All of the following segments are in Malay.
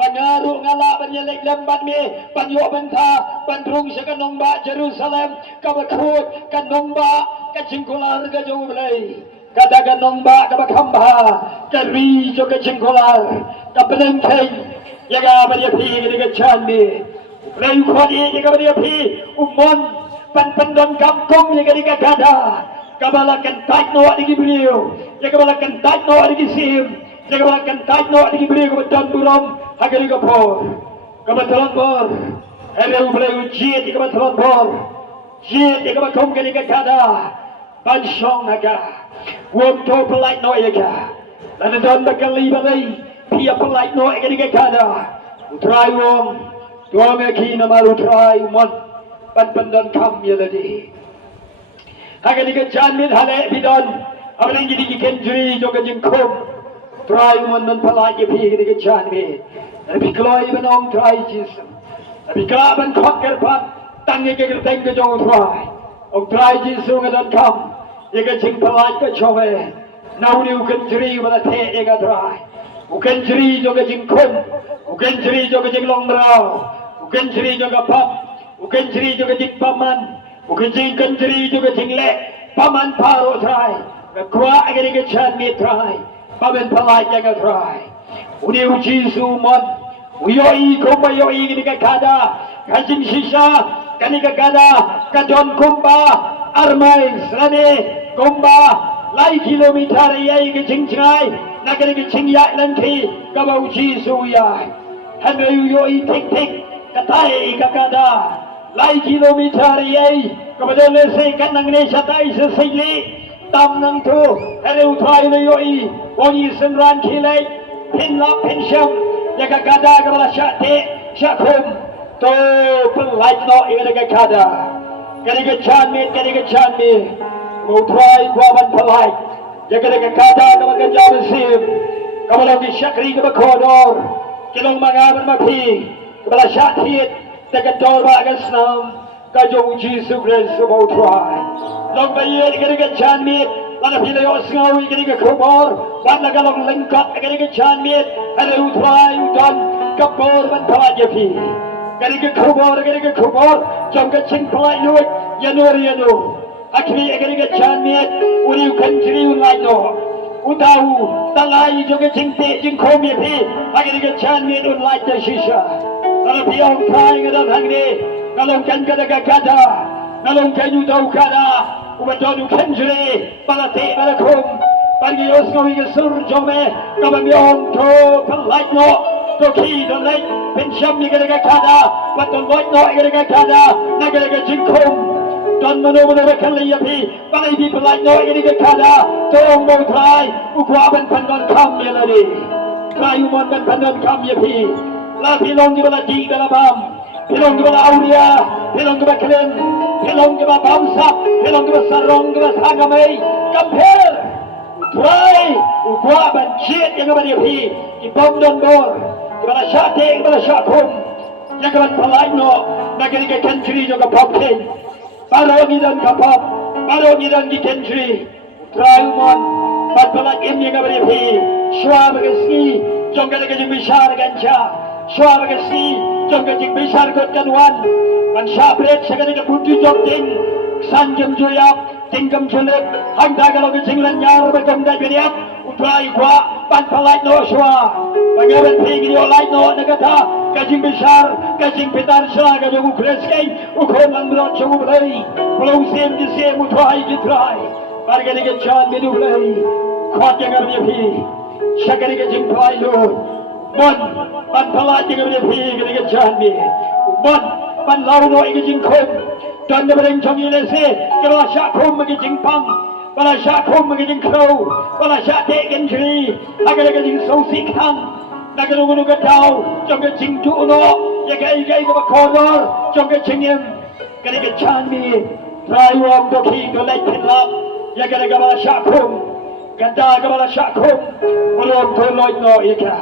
Pengaruh ngalak penyelek lembat mi penyok bentah pendrung sekanong ba Jerusalem kabakut kanong ba kacingkular ka jauh belai kada kanong ba kabakamba kari jo kacingkular kabelengkeng yaga badia pi gede gacan mi belai khodi yaga badia pi umon pendon kampung yaga di Kada kabalakan tait no di beliau yaga balakan tait no di sim yaga balakan tait no di beliau kebetulan buram agar kapor kebetulan bor ada ubelai ujian di kebetulan bor ujian di kebetulan kini Kada ban shong aga wong to pelai no aga dan don bakali balai pia pelai no aga di Kada utrai wong dua meki nama utrai mon ban pendon kam ya lagi agar di kejan mit hale bidon abang jadi kenjuri juga jengkom try mon non pelai ye pi di kejan mit tapi kalau ibu nong try Jesus, tapi kalau ibu koker pan, tangga ke kerteng ke jauh try, try Jesus ngadan kam, ye ke cing pelai ke coba, nauni uken jeri pada teh ye ke try, uken jeri juga cing kun, uken jeri juga cing long berau, uken jeri juga pap, uken jeri juga cing paman, uken jeri juga cing lek, paman paro try, kekuat agar ke chan mi try, paman pelai ye ke try. Uni uji sumon, uyoi kumba yoi kini Kada, kajing sisa, kini Kada, kadon kumba, armai serane kumba, lai kilometer yai kajing cai, nakani kajing yak nanti, kaba uji suyai, henry uyoi tik tik, katai Kada, lai kilometer yai, kaba dole se kanang ne satai sesili, tam nang tu, henry utrai yoi, wangi senran kilai. Pin lap pin syam jaga Kada kepada syakti syakum to pelai no jaga Kada kali ke canmit utrai kuaban pelai jaga Kada kepada jauh sim kepada syakri kepada kodor kilong mangaban mapi kepada syakti jaga dor bagas nam kajau Jesus Kristus utrai long bayi jaga canmit Lada pilih osngawi kini ke kubur, wan laga long lengkap kini ke canmit, ada utrai udan kabur bantalat jepi, kini ke kubur, jom ke cing pelai luit, yanu, akhirnya kini ke canmit, uri ukan jiri unai no, utahu talai jom ke cing te cing kom jepi, akhirnya ke canmit unai tersisa, lada pilih utrai ngadan hangni, ngalong kan Kada, ngalong kan utau Kada. Ubadonu kenjre balate balakum bagi osngawi ke surjome kabamyong to pelai no to ki don lek pensyam ni Kada baton loy no Kada nagara jingkum don mano kali yapi balai di pelai no Kada tong mo trai ukwa ban pandon kam yeladi trai umon ban pandon kam yapi la pilong di baladi dalabam pilong di bala aulia pilong di baklen pilong di bamsa pilong di sarong di sagamai kampel utrai ukwa ban chet yang ba dia pi ibom don bor di bala syate di bala syakum yang ban pelai no nagari ke country juga popken baro ni dan kapap baro ni dan di country utrai mon ban pelai em yang ba dia pi shwa bagasi jongka ke bisar gancha shwa bagasi jongka jing bisar kot kanwan man syapret sagani ke putu jok ting sanjam joyap tingkam chulet hang da kalau ke jinglan nyar bagam dai beriap utrai kwa ban palai no shwa pangaban pigi dio lai no negata kajing besar kajing petar sala ka jogu kreskei ukhon lang bro chogu blai pulau sem di sem utrai gitrai bargani ke chan medu blai khot yang arni phi shagani ke jing palai lo mon ban palai yang arni phi gani ke chan me mon ban lau no ing jing khom dan bereng chong ile se kala syak khom ke jing pang kala syak khom ke jing kro kala syak te gen jri agar ke jing so sik hang nagar unu ke tau chong ke jing tu no ya gai ke kodor chong ke jing em ke chan mi trai wong do ki do lai pen lap ya ke kala syak khom ganda kala syak khom ulon to loi no ika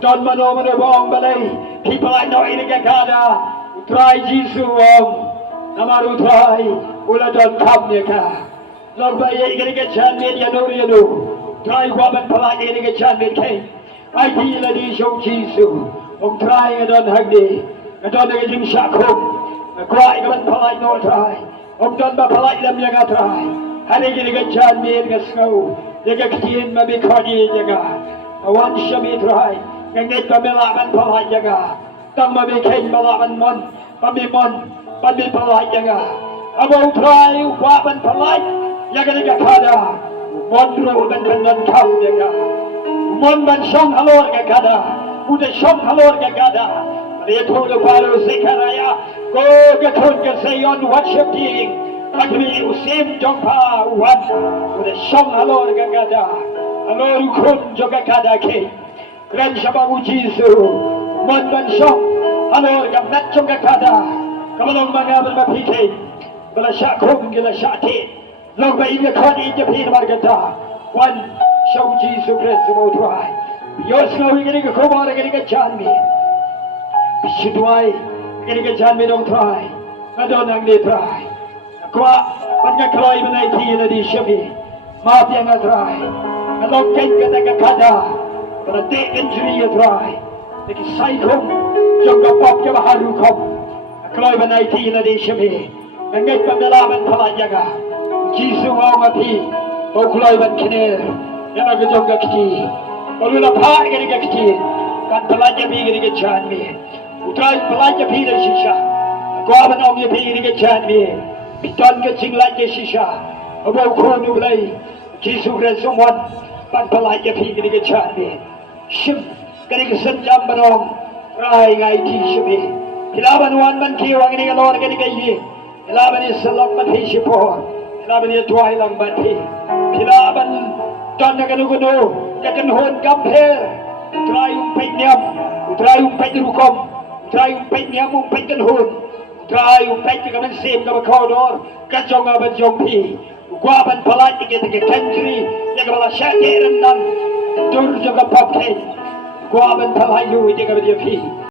don mano bong balai people I know in Kada try Jesus wong namaru try ula don kam ya ka log ba ye ke chan me ya no try wa ban pala ye ke chan me ke ai thi là đi shong Giêsu ông trai cái đơn hành đi cái đơn cái dinh sạ khung quay cái bên phải nội trai ông đơn bà phải làm như cái trai hai cái chân miên cái snow cái kiên mà bị khó đi như cáiวันชมีทรายยังไงก็ไม่ละมันพลายยังไงต้องมามีเข่งมาละมันมันมีพลายยังไงเอาวงทรายว่ามันพลายยังไงก็ขาดมันรู้มันเป็นนันคำยังไงมันช่องhalorก็ขาดอุดช่องhalorก็ขาดเรียกทูลพารุสิกรายะก็กระทุนกระเซียนวัดเชียงทิงอันมีอุสิมจงพาวันอุดช่องhalorก็ขาดhalor kun juga kada ke keren sabang Giêsu mon shong halor gam nat juga kada kamalong mga berpikir bala syakum gila syati long ba ini khadi je phi margata wan shong Giêsu Christ mo try yos no gini ko mara gini ka chanmi bisidwai gini ka chanmi dong try adon ang ni try kwa pagka kloy manay thi na di shabi maaf yang try kalau kita kada berarti injury try tapi saikum jongka pop ke baharu kom kalau benai ti na di shemi ngai pamelaban phala jaga Giêsu mau mati mau kalau ban kiner yana ke jongka kiti kalau la pha ke ke kiti kan pelaja bi ke chan mi utrai pelaja bi de shisha ko ban ong ye bi ke chan mi piton ke jingla ke shisha abo ko nu blai Giêsu Christ somon ban pelaja bi ke chan mi shim ke senjam barong rai ngai ti shimi hilaban wan man ki wang ni galor ke ke yi hilaban ni salak man hi shipo hilaban ni tuai lang ban hi hilaban ton na ganu ganu ka kan hon kam pher trai pe nyam trai pe rukom trai pe nyam pe kan hon trai pe ka man sim ka khodor ka jong ban jong pi gua ban palai ke ke country ya ka bala sha ke rendang dur jaga pop ke gua ban palai yu je ka dia pi